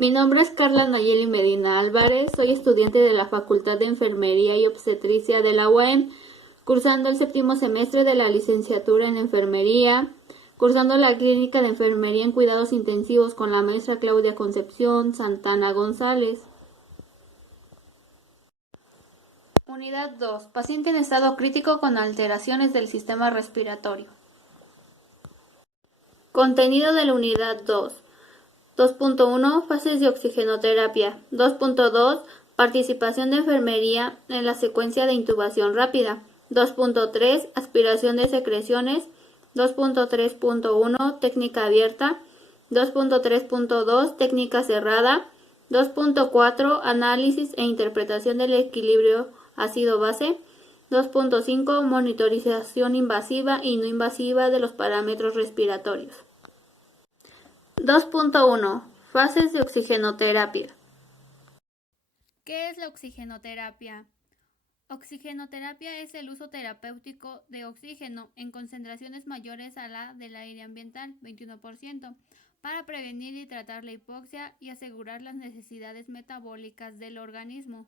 Mi nombre es Carla Nayeli Medina Álvarez, soy estudiante de la Facultad de Enfermería y Obstetricia de la UAM, cursando el 7º semestre de la licenciatura en Enfermería, cursando la clínica de Enfermería en Cuidados Intensivos con la maestra Claudia Concepción Santana González. Unidad 2. Paciente en estado crítico con alteraciones del sistema respiratorio. Contenido de la unidad 2. 2.1 Fases de oxigenoterapia. 2.2 Participación de enfermería en la secuencia de intubación rápida. 2.3 Aspiración de secreciones. 2.3.1 Técnica abierta. 2.3.2 Técnica cerrada. 2.4 Análisis e interpretación del equilibrio ácido-base. 2.5 Monitorización invasiva y no invasiva de los parámetros respiratorios. 2.1 Fases de oxigenoterapia. ¿Qué es la oxigenoterapia? Oxigenoterapia es el uso terapéutico de oxígeno en concentraciones mayores a la del aire ambiental, 21%, para prevenir y tratar la hipoxia y asegurar las necesidades metabólicas del organismo.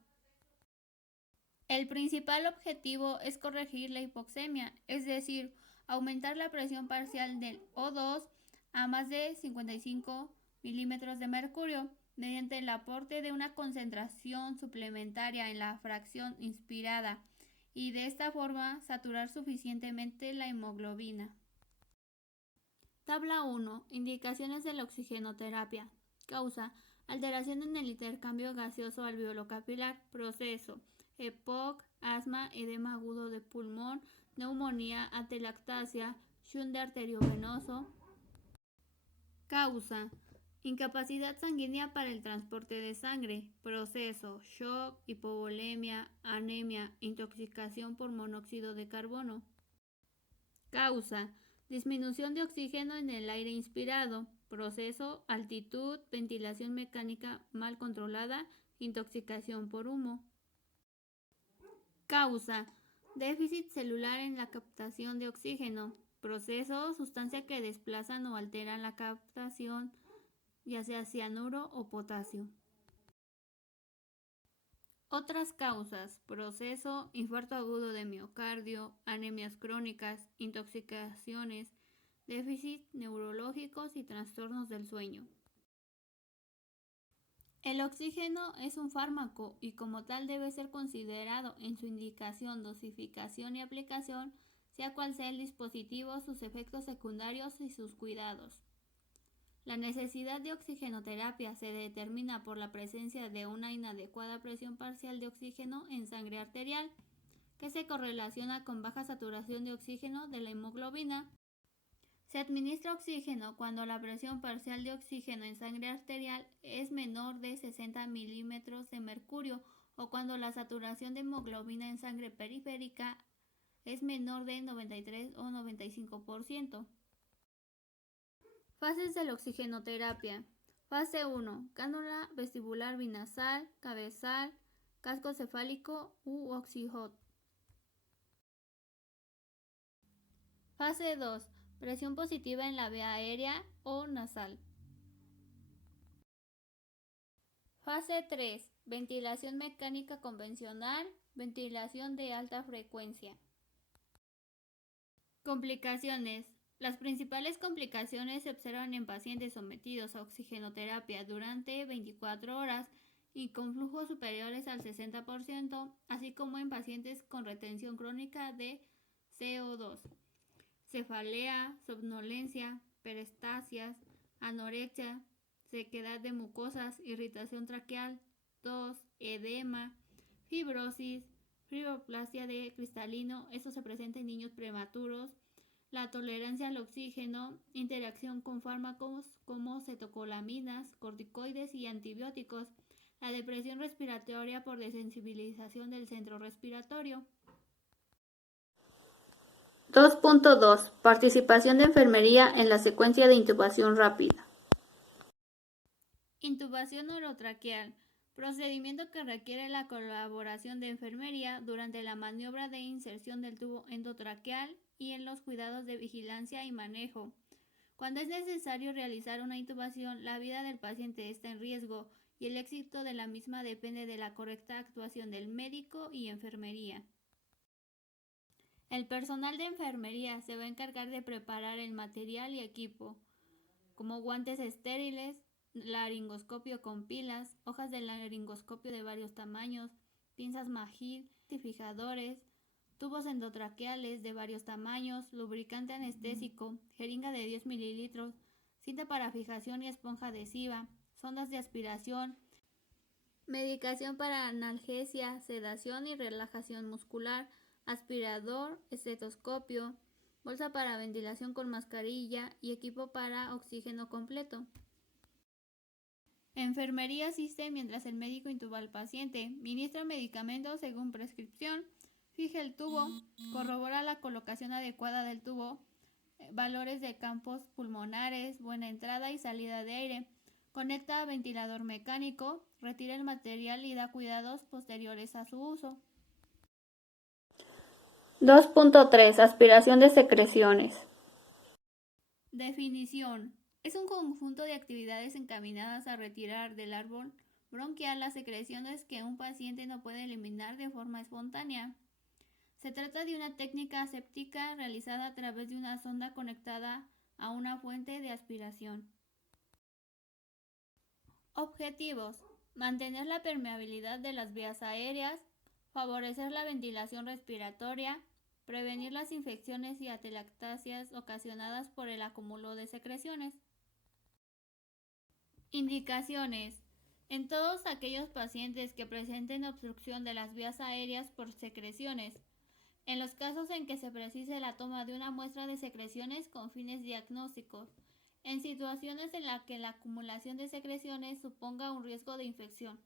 El principal objetivo es corregir la hipoxemia, es decir, aumentar la presión parcial del O2 a más de 55 milímetros de mercurio mediante el aporte de una concentración suplementaria en la fracción inspirada y de esta forma saturar suficientemente la hemoglobina. Tabla 1. Indicaciones de la oxigenoterapia. Causa: alteración en el intercambio gaseoso alveolo-capilar. Proceso: EPOC, asma, edema agudo de pulmón, neumonía, atelectasia, shunt arteriovenoso. Causa: incapacidad sanguínea para el transporte de sangre. Proceso: shock, hipovolemia, anemia, intoxicación por monóxido de carbono. Causa: disminución de oxígeno en el aire inspirado. Proceso: altitud, ventilación mecánica mal controlada, intoxicación por humo. Causa: déficit celular en la captación de oxígeno. Proceso: sustancia que desplazan o alteran la captación, ya sea cianuro o potasio. Otras causas: proceso: infarto agudo de miocardio, anemias crónicas, intoxicaciones, déficit neurológicos y trastornos del sueño. El oxígeno es un fármaco y como tal debe ser considerado en su indicación, dosificación y aplicación, sea cual sea el dispositivo, sus efectos secundarios y sus cuidados. La necesidad de oxigenoterapia se determina por la presencia de una inadecuada presión parcial de oxígeno en sangre arterial, que se correlaciona con baja saturación de oxígeno de la hemoglobina. Se administra oxígeno cuando la presión parcial de oxígeno en sangre arterial es menor de 60 milímetros de mercurio o cuando la saturación de hemoglobina en sangre periférica es menor de 93 o 95%. Fases de la oxigenoterapia. Fase 1. Cánula vestibular binasal, cabezal, casco cefálico u oxijot. Fase 2. Presión positiva en la vía aérea o nasal. Fase 3. Ventilación mecánica convencional, ventilación de alta frecuencia. Complicaciones. Las principales complicaciones se observan en pacientes sometidos a oxigenoterapia durante 24 horas y con flujos superiores al 60%, así como en pacientes con retención crónica de CO2, cefalea, somnolencia, perestasias, anorexia, sequedad de mucosas, irritación traqueal, tos, edema, fibrosis, fibroplasia de cristalino, esto se presenta en niños prematuros, la tolerancia al oxígeno, interacción con fármacos como cetocolaminas, corticoides y antibióticos, la depresión respiratoria por desensibilización del centro respiratorio. 2.2 Participación de enfermería en la secuencia de intubación rápida. Intubación orotraqueal. Procedimiento que requiere la colaboración de enfermería durante la maniobra de inserción del tubo endotraqueal y en los cuidados de vigilancia y manejo, Cuando es necesario realizar una intubación, la vida del paciente está en riesgo y el éxito de la misma depende de la correcta actuación del médico y enfermería. El personal de enfermería se va a encargar de preparar el material y equipo, como guantes estériles, laringoscopio con pilas, hojas de laringoscopio de varios tamaños, pinzas Magil y fijadores, tubos endotraqueales de varios tamaños, lubricante anestésico, jeringa de 10 mililitros, cinta para fijación y esponja adhesiva, sondas de aspiración, medicación para analgesia, sedación y relajación muscular, aspirador, estetoscopio, bolsa para ventilación con mascarilla y equipo para oxígeno completo. Enfermería asiste mientras el médico intuba al paciente, ministra medicamentos según prescripción, fija el tubo, corrobora la colocación adecuada del tubo, valores de campos pulmonares, buena entrada y salida de aire, conecta ventilador mecánico, retira el material y da cuidados posteriores a su uso. 2.3. Aspiración de secreciones. Definición. Es un conjunto de actividades encaminadas a retirar del árbol bronquial las secreciones que un paciente no puede eliminar de forma espontánea. Se trata de una técnica aséptica realizada a través de una sonda conectada a una fuente de aspiración. Objetivos: mantener la permeabilidad de las vías aéreas, favorecer la ventilación respiratoria, prevenir las infecciones y atelectasias ocasionadas por el acúmulo de secreciones. Indicaciones: en todos aquellos pacientes que presenten obstrucción de las vías aéreas por secreciones, en los casos en que se precise la toma de una muestra de secreciones con fines diagnósticos, en situaciones en las que la acumulación de secreciones suponga un riesgo de infección.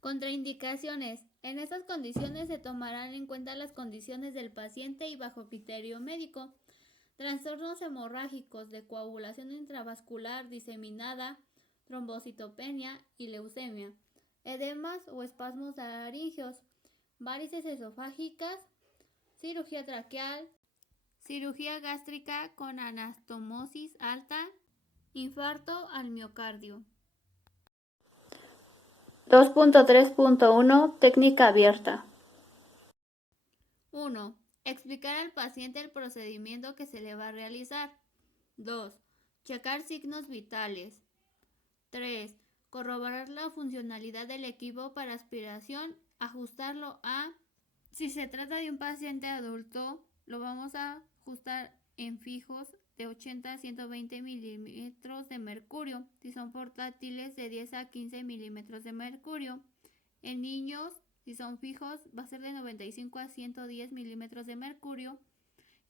Contraindicaciones: en estas condiciones se tomarán en cuenta las condiciones del paciente y bajo criterio médico. Trastornos hemorrágicos de coagulación intravascular diseminada, trombocitopenia y leucemia, edemas o espasmos laringeos, varices esofágicas, cirugía traqueal, cirugía gástrica con anastomosis alta, infarto al miocardio. 2.3.1. Técnica abierta. 1. Explicar al paciente el procedimiento que se le va a realizar. 2. Checar signos vitales. 3. Corroborar la funcionalidad del equipo para aspiración, ajustarlo a... Si se trata de un paciente adulto, lo vamos a ajustar en fijos de 80 a 120 milímetros de mercurio. Si son portátiles, de 10 a 15 milímetros de mercurio. En niños, si son fijos, va a ser de 95 a 110 milímetros de mercurio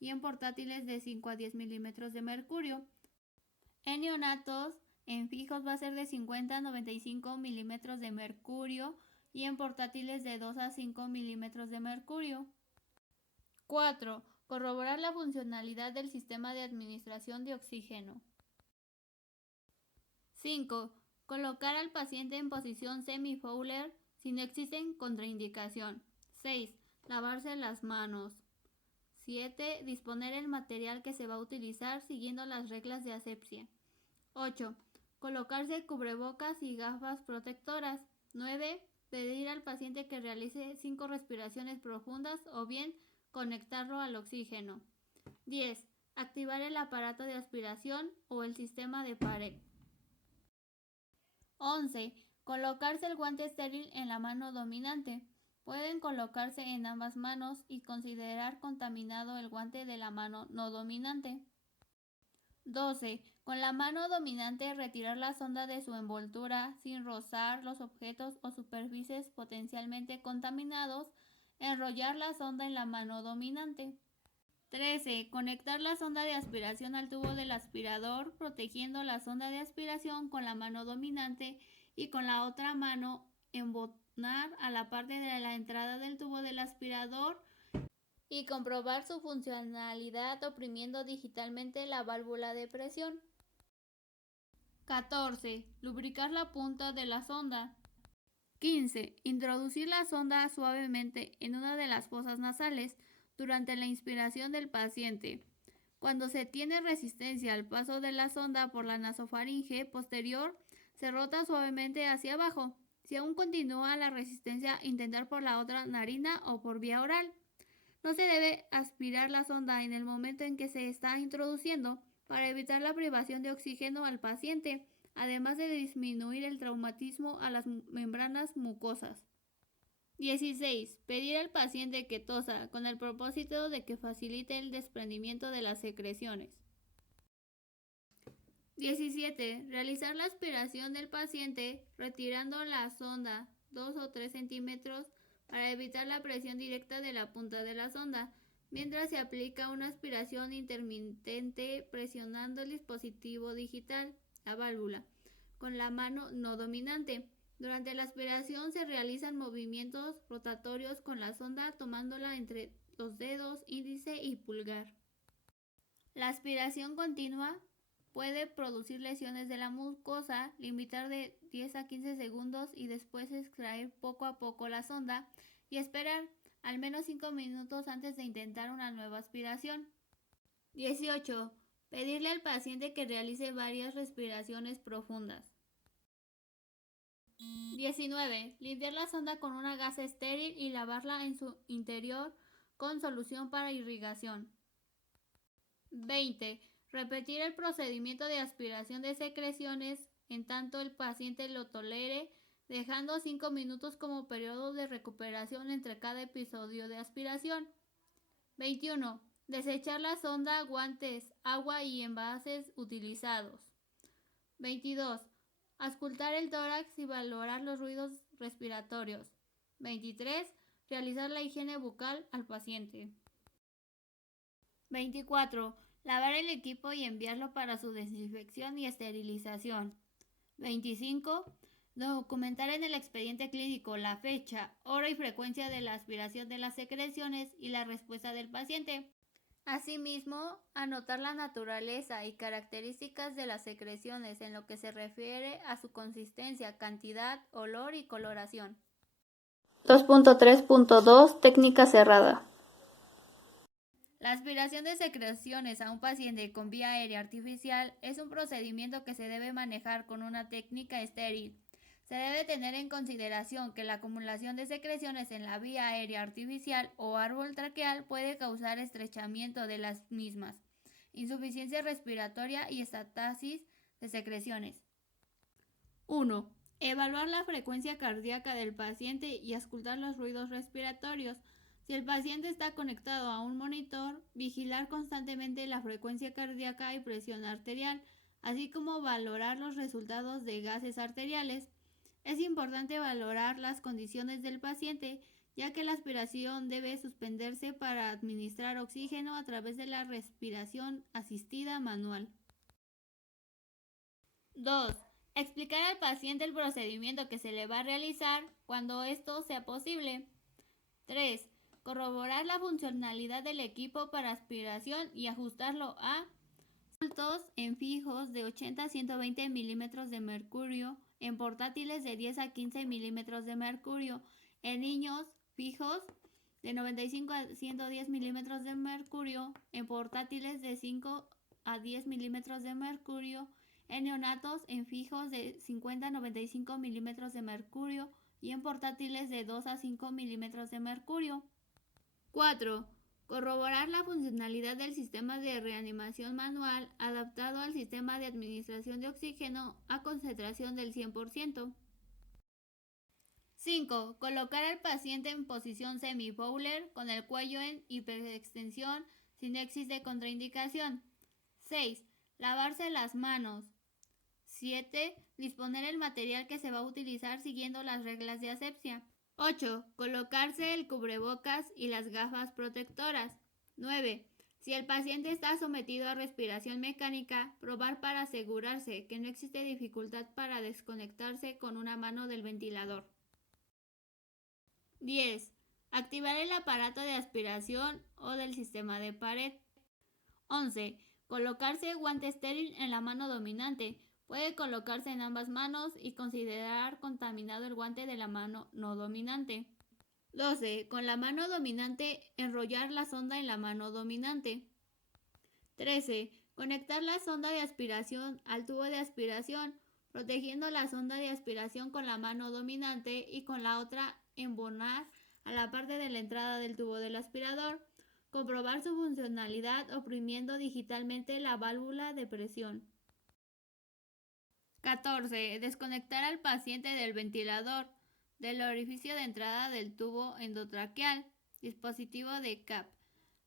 y en portátiles de 5 a 10 milímetros de mercurio. En neonatos, en fijos va a ser de 50 a 95 milímetros de mercurio y en portátiles de 2 a 5 milímetros de mercurio. 4. Corroborar la funcionalidad del sistema de administración de oxígeno. 5. Colocar al paciente en posición semi-Fowler si no existen contraindicación. 6. Lavarse las manos. 7. Disponer el material que se va a utilizar siguiendo las reglas de asepsia. 8. Colocarse cubrebocas y gafas protectoras. 9. Pedir al paciente que realice 5 respiraciones profundas o bien conectarlo al oxígeno. 10. Activar el aparato de aspiración o el sistema de pared. 11. Colocarse el guante estéril en la mano dominante. Pueden colocarse en ambas manos y considerar contaminado el guante de la mano no dominante. 12. Con la mano dominante retirar la sonda de su envoltura sin rozar los objetos o superficies potencialmente contaminados. Enrollar la sonda en la mano dominante. 13. Conectar la sonda de aspiración al tubo del aspirador, protegiendo la sonda de aspiración con la mano dominante y con la otra mano embonar a la parte de la entrada del tubo del aspirador y comprobar su funcionalidad oprimiendo digitalmente la válvula de presión. 14. Lubricar la punta de la sonda. 15. Introducir la sonda suavemente en una de las fosas nasales durante la inspiración del paciente. Cuando se tiene resistencia al paso de la sonda por la nasofaringe posterior, se rota suavemente hacia abajo. Si aún continúa la resistencia, intentar por la otra narina o por vía oral. No se debe aspirar la sonda en el momento en que se está introduciendo para evitar la privación de oxígeno al paciente, además de disminuir el traumatismo a las membranas mucosas. 16. Pedir al paciente que tosa con el propósito de que facilite el desprendimiento de las secreciones. 17. Realizar la aspiración del paciente retirando la sonda 2 o 3 centímetros para evitar la presión directa de la punta de la sonda, mientras se aplica una aspiración intermitente presionando el dispositivo digital, la válvula, con la mano no dominante. Durante la aspiración se realizan movimientos rotatorios con la sonda tomándola entre los dedos índice y pulgar. La aspiración continua puede producir lesiones de la mucosa, limitar de 10 a 15 segundos y después extraer poco a poco la sonda y esperar al menos 5 minutos antes de intentar una nueva aspiración. 18. Pedirle al paciente que realice varias respiraciones profundas. 19. Limpiar la sonda con una gasa estéril y lavarla en su interior con solución para irrigación. 20. Repetir el procedimiento de aspiración de secreciones en tanto el paciente lo tolere, dejando 5 minutos como periodo de recuperación entre cada episodio de aspiración. 21. Desechar la sonda, guantes, agua y envases utilizados. 22. Auscultar el tórax y valorar los ruidos respiratorios. 23. Realizar la higiene bucal al paciente. 24. Lavar el equipo y enviarlo para su desinfección y esterilización. 25. Documentar en el expediente clínico la fecha, hora y frecuencia de la aspiración de las secreciones y la respuesta del paciente. Asimismo, anotar la naturaleza y características de las secreciones en lo que se refiere a su consistencia, cantidad, olor y coloración. 2.3.2 Técnica cerrada. La aspiración de secreciones a un paciente con vía aérea artificial es un procedimiento que se debe manejar con una técnica estéril. Se debe tener en consideración que la acumulación de secreciones en la vía aérea artificial o árbol traqueal puede causar estrechamiento de las mismas, insuficiencia respiratoria y estatasis de secreciones. 1. Evaluar la frecuencia cardíaca del paciente y auscultar los ruidos respiratorios. Si el paciente está conectado a un monitor, vigilar constantemente la frecuencia cardíaca y presión arterial, así como valorar los resultados de gases arteriales. Es importante valorar las condiciones del paciente, ya que la aspiración debe suspenderse para administrar oxígeno a través de la respiración asistida manual. 2. Explicar al paciente el procedimiento que se le va a realizar cuando esto sea posible. 3. Corroborar la funcionalidad del equipo para aspiración y ajustarlo a adultos en fijos de 80 a 120 milímetros de mercurio, en portátiles de 10 a 15 milímetros de mercurio, en niños fijos de 95 a 110 milímetros de mercurio, en portátiles de 5 a 10 milímetros de mercurio, en neonatos en fijos de 50 a 95 milímetros de mercurio y en portátiles de 2 a 5 milímetros de mercurio. 4. Corroborar la funcionalidad del sistema de reanimación manual adaptado al sistema de administración de oxígeno a concentración del 100%. 5. Colocar al paciente en posición semi-Fowler con el cuello en hiperextensión sin éxito de contraindicación. 6. Lavarse las manos. 7. Disponer el material que se va a utilizar siguiendo las reglas de asepsia. 8. Colocarse el cubrebocas y las gafas protectoras. 9. Si el paciente está sometido a respiración mecánica, probar para asegurarse que no existe dificultad para desconectarse con una mano del ventilador. 10. Activar el aparato de aspiración o del sistema de pared. 11. Colocarse guante estéril en la mano dominante. Puede colocarse en ambas manos y considerar contaminado el guante de la mano no dominante. 12. Con la mano dominante, enrollar la sonda en la mano dominante. 13. Conectar la sonda de aspiración al tubo de aspiración, protegiendo la sonda de aspiración con la mano dominante y con la otra embonar a la parte de la entrada del tubo del aspirador. Comprobar su funcionalidad oprimiendo digitalmente la válvula de presión. 14. Desconectar al paciente del ventilador, del orificio de entrada del tubo endotraqueal, dispositivo de CAP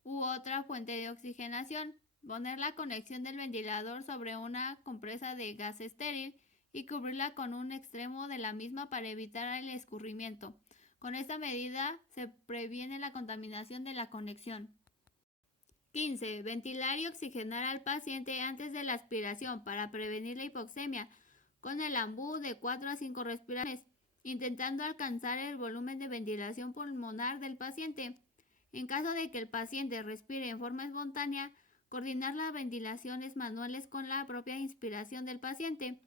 u otra fuente de oxigenación. Poner la conexión del ventilador sobre una compresa de gas estéril y cubrirla con un extremo de la misma para evitar el escurrimiento. Con esta medida se previene la contaminación de la conexión. 15. Ventilar y oxigenar al paciente antes de la aspiración para prevenir la hipoxemia con el ambú de 4 a 5 respiraciones, intentando alcanzar el volumen de ventilación pulmonar del paciente. En caso de que el paciente respire en forma espontánea, coordinar las ventilaciones manuales con la propia inspiración del paciente.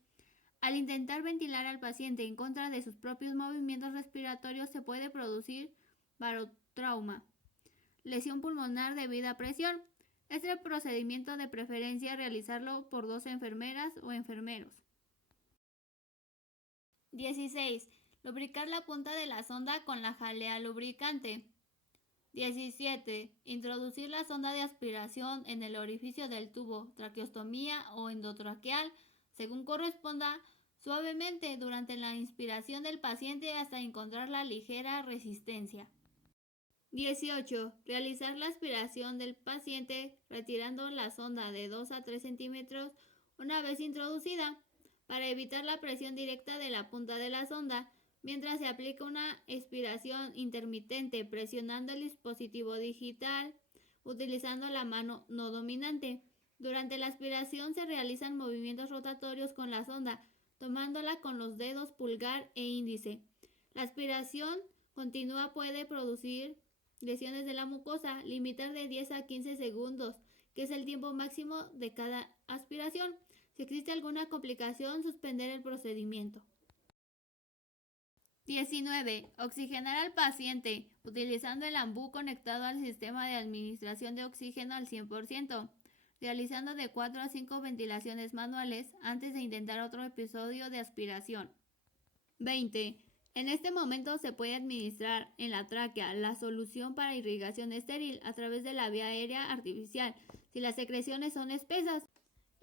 Al intentar ventilar al paciente en contra de sus propios movimientos respiratorios se puede producir barotrauma, lesión pulmonar debida a presión. Este procedimiento de preferencia realizarlo por 2 enfermeras o enfermeros. 16. Lubricar la punta de la sonda con la jalea lubricante. 17. Introducir la sonda de aspiración en el orificio del tubo, traqueostomía o endotraqueal, según corresponda, suavemente durante la inspiración del paciente hasta encontrar la ligera resistencia. 18. Realizar la aspiración del paciente retirando la sonda de 2 a 3 centímetros una vez introducida, para evitar la presión directa de la punta de la sonda, mientras se aplica una expiración intermitente presionando el dispositivo digital utilizando la mano no dominante. Durante la aspiración se realizan movimientos rotatorios con la sonda, tomándola con los dedos pulgar e índice. La aspiración continua puede producir lesiones de la mucosa, limitar de 10 a 15 segundos, que es el tiempo máximo de cada aspiración. Si existe alguna complicación, suspender el procedimiento. 19. Oxigenar al paciente, utilizando el ambú conectado al sistema de administración de oxígeno al 100%, realizando de 4 a 5 ventilaciones manuales antes de intentar otro episodio de aspiración. 20. En este momento se puede administrar en la tráquea la solución para irrigación estéril a través de la vía aérea artificial, si las secreciones son espesas.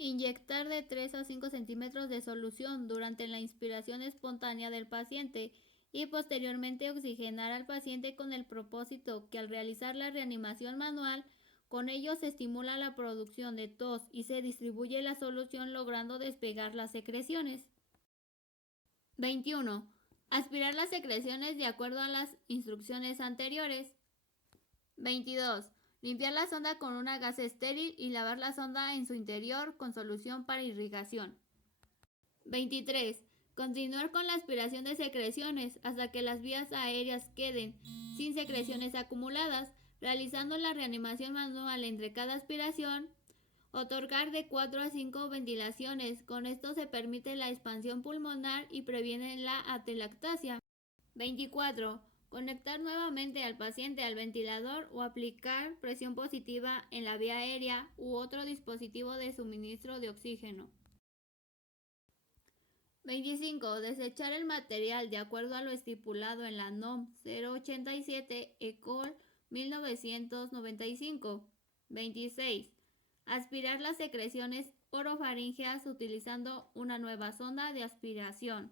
Inyectar de 3 a 5 centímetros de solución durante la inspiración espontánea del paciente y posteriormente oxigenar al paciente con el propósito que al realizar la reanimación manual, con ello se estimula la producción de tos y se distribuye la solución logrando despegar las secreciones. 21. Aspirar las secreciones de acuerdo a las instrucciones anteriores. 22. Limpiar la sonda con una gasa estéril y lavar la sonda en su interior con solución para irrigación. 23. Continuar con la aspiración de secreciones hasta que las vías aéreas queden sin secreciones acumuladas, realizando la reanimación manual entre cada aspiración. Otorgar de 4 a 5 ventilaciones. Con esto se permite la expansión pulmonar y previene la atelectasia. 24. Conectar nuevamente al paciente al ventilador o aplicar presión positiva en la vía aérea u otro dispositivo de suministro de oxígeno. 25. Desechar el material de acuerdo a lo estipulado en la NOM 087 ECOL 1995. 26. Aspirar las secreciones orofaríngeas utilizando una nueva sonda de aspiración.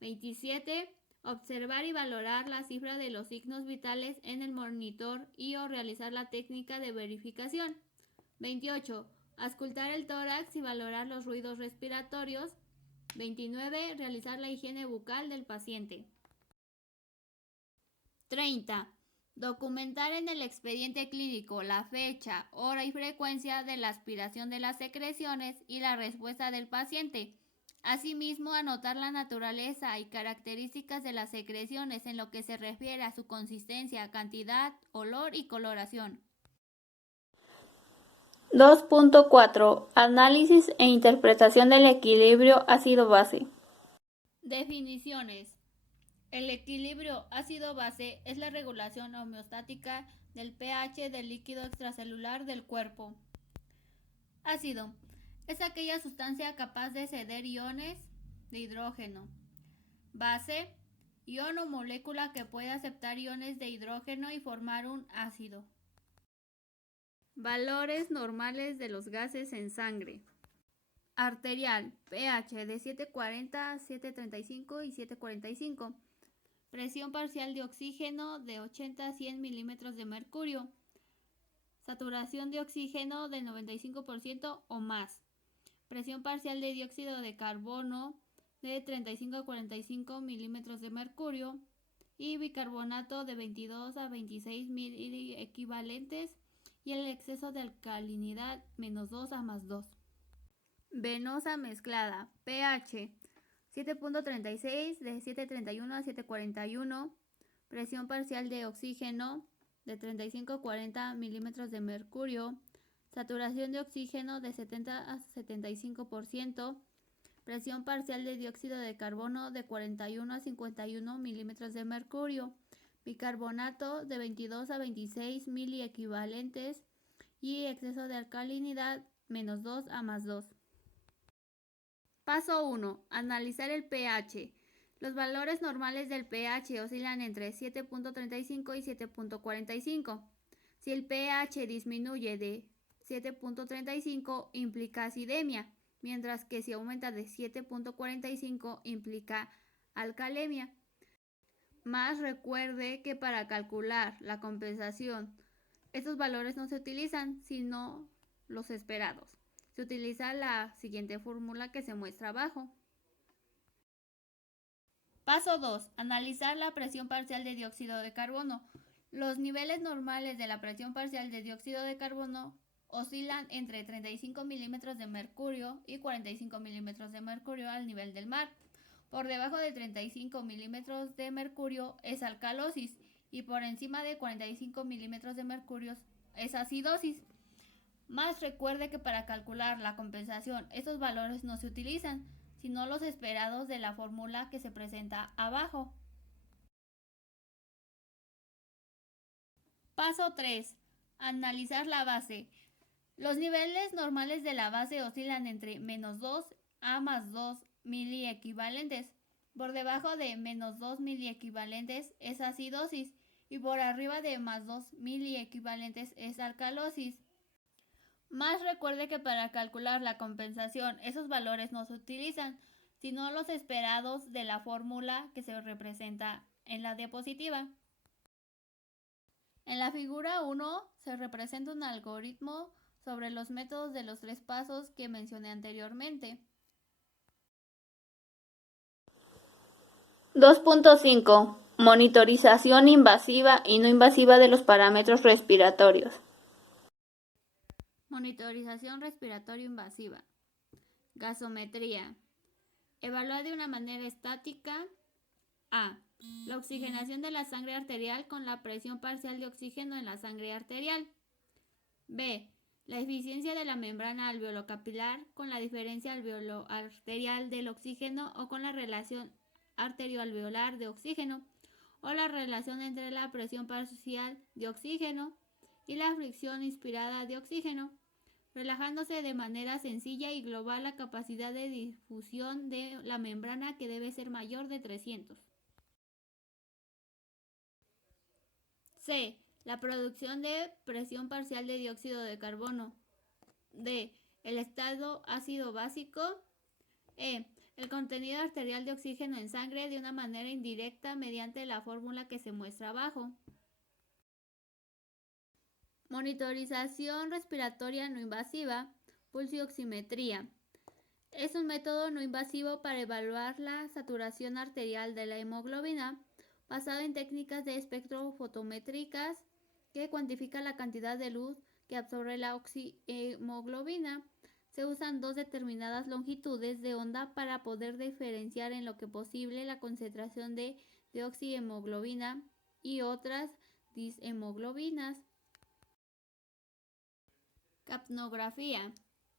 27. Observar y valorar la cifra de los signos vitales en el monitor y o realizar la técnica de verificación. 28. Auscultar el tórax y valorar los ruidos respiratorios. 29. Realizar la higiene bucal del paciente. 30. Documentar en el expediente clínico la fecha, hora y frecuencia de la aspiración de las secreciones y la respuesta del paciente. Asimismo, anotar la naturaleza y características de las secreciones en lo que se refiere a su consistencia, cantidad, olor y coloración. 2.4. Análisis e interpretación del equilibrio ácido-base. Definiciones. El equilibrio ácido-base es la regulación homeostática del pH del líquido extracelular del cuerpo. Ácido. Es aquella sustancia capaz de ceder iones de hidrógeno. Base. Ion o molécula que puede aceptar iones de hidrógeno y formar un ácido. Valores normales de los gases en sangre. Arterial, pH de 740 a 735 y 745. Presión parcial de oxígeno de 80 a 100 milímetros de mercurio. Saturación de oxígeno del 95% o más. Presión parcial de dióxido de carbono de 35 a 45 milímetros de mercurio. Y bicarbonato de 22 a 26 miliequivalentes. Y el exceso de alcalinidad -2 a +2. Venosa mezclada, pH 7.36 de 7.31 a 7.41, presión parcial de oxígeno de 35 a 40 milímetros de mercurio, saturación de oxígeno de 70 a 75%, presión parcial de dióxido de carbono de 41 a 51 milímetros de mercurio, bicarbonato de 22 a 26 miliequivalentes y exceso de alcalinidad -2 a +2. Paso 1. Analizar el pH. Los valores normales del pH oscilan entre 7.35 y 7.45. Si el pH disminuye de 7.35 implica acidemia, mientras que si aumenta de 7.45 implica alcalemia. Más recuerde que para calcular la compensación, estos valores no se utilizan, sino los esperados. Se utiliza la siguiente fórmula que se muestra abajo. Paso 2. Analizar la presión parcial de dióxido de carbono. Los niveles normales de la presión parcial de dióxido de carbono oscilan entre 35 milímetros de mercurio y 45 milímetros de mercurio al nivel del mar. Por debajo de 35 milímetros de mercurio es alcalosis y por encima de 45 milímetros de mercurio es acidosis. Más recuerde que para calcular la compensación estos valores no se utilizan, sino los esperados de la fórmula que se presenta abajo. Paso 3. Analizar la base. Los niveles normales de la base oscilan entre -2 a +2 miliequivalentes. Por debajo de -2 miliequivalentes es acidosis y por arriba de +2 miliequivalentes es alcalosis. Más recuerde que para calcular la compensación esos valores no se utilizan, sino los esperados de la fórmula que se representa en la diapositiva. En la figura 1 se representa un algoritmo sobre los métodos de los 3 pasos que mencioné anteriormente. 2.5. Monitorización invasiva y no invasiva de los parámetros respiratorios. Monitorización respiratoria invasiva. Gasometría. Evalúa de una manera estática A. La oxigenación de la sangre arterial con la presión parcial de oxígeno en la sangre arterial. B. La eficiencia de la membrana alveolo-capilar con la diferencia alveolo-arterial del oxígeno o con la relación arterioalveolar de oxígeno o la relación entre la presión parcial de oxígeno y la fricción inspirada de oxígeno, relajándose de manera sencilla y global la capacidad de difusión de la membrana que debe ser mayor de 300. C. La producción de presión parcial de dióxido de carbono. D. El estado ácido básico. E. El contenido arterial de oxígeno en sangre de una manera indirecta mediante la fórmula que se muestra abajo. Monitorización respiratoria no invasiva, pulsioximetría. Es un método no invasivo para evaluar la saturación arterial de la hemoglobina, basado en técnicas de espectrofotométricas que cuantifica la cantidad de luz que absorbe la hemoglobina. Se usan 2 determinadas longitudes de onda para poder diferenciar en lo que posible la concentración de deoxihemoglobina y otras dishemoglobinas. Capnografía.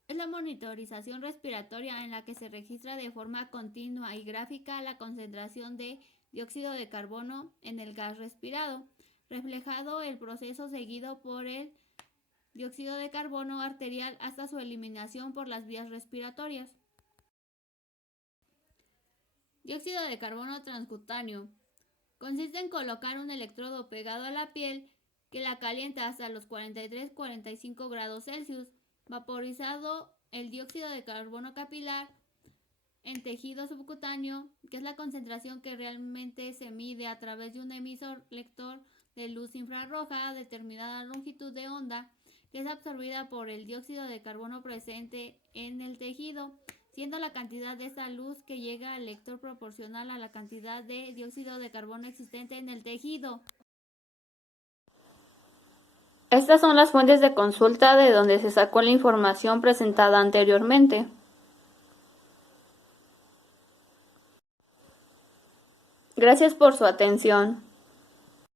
Es la monitorización respiratoria en la que se registra de forma continua y gráfica la concentración de dióxido de carbono en el gas respirado, reflejado el proceso seguido por el dióxido de carbono arterial hasta su eliminación por las vías respiratorias. Dióxido de carbono transcutáneo. Consiste en colocar un electrodo pegado a la piel que la calienta hasta los 43-45 grados Celsius, vaporizado el dióxido de carbono capilar en tejido subcutáneo, que es la concentración que realmente se mide a través de un emisor lector de luz infrarroja a determinada longitud de onda, que es absorbida por el dióxido de carbono presente en el tejido, siendo la cantidad de esta luz que llega al lector proporcional a la cantidad de dióxido de carbono existente en el tejido. Estas son las fuentes de consulta de donde se sacó la información presentada anteriormente. Gracias por su atención.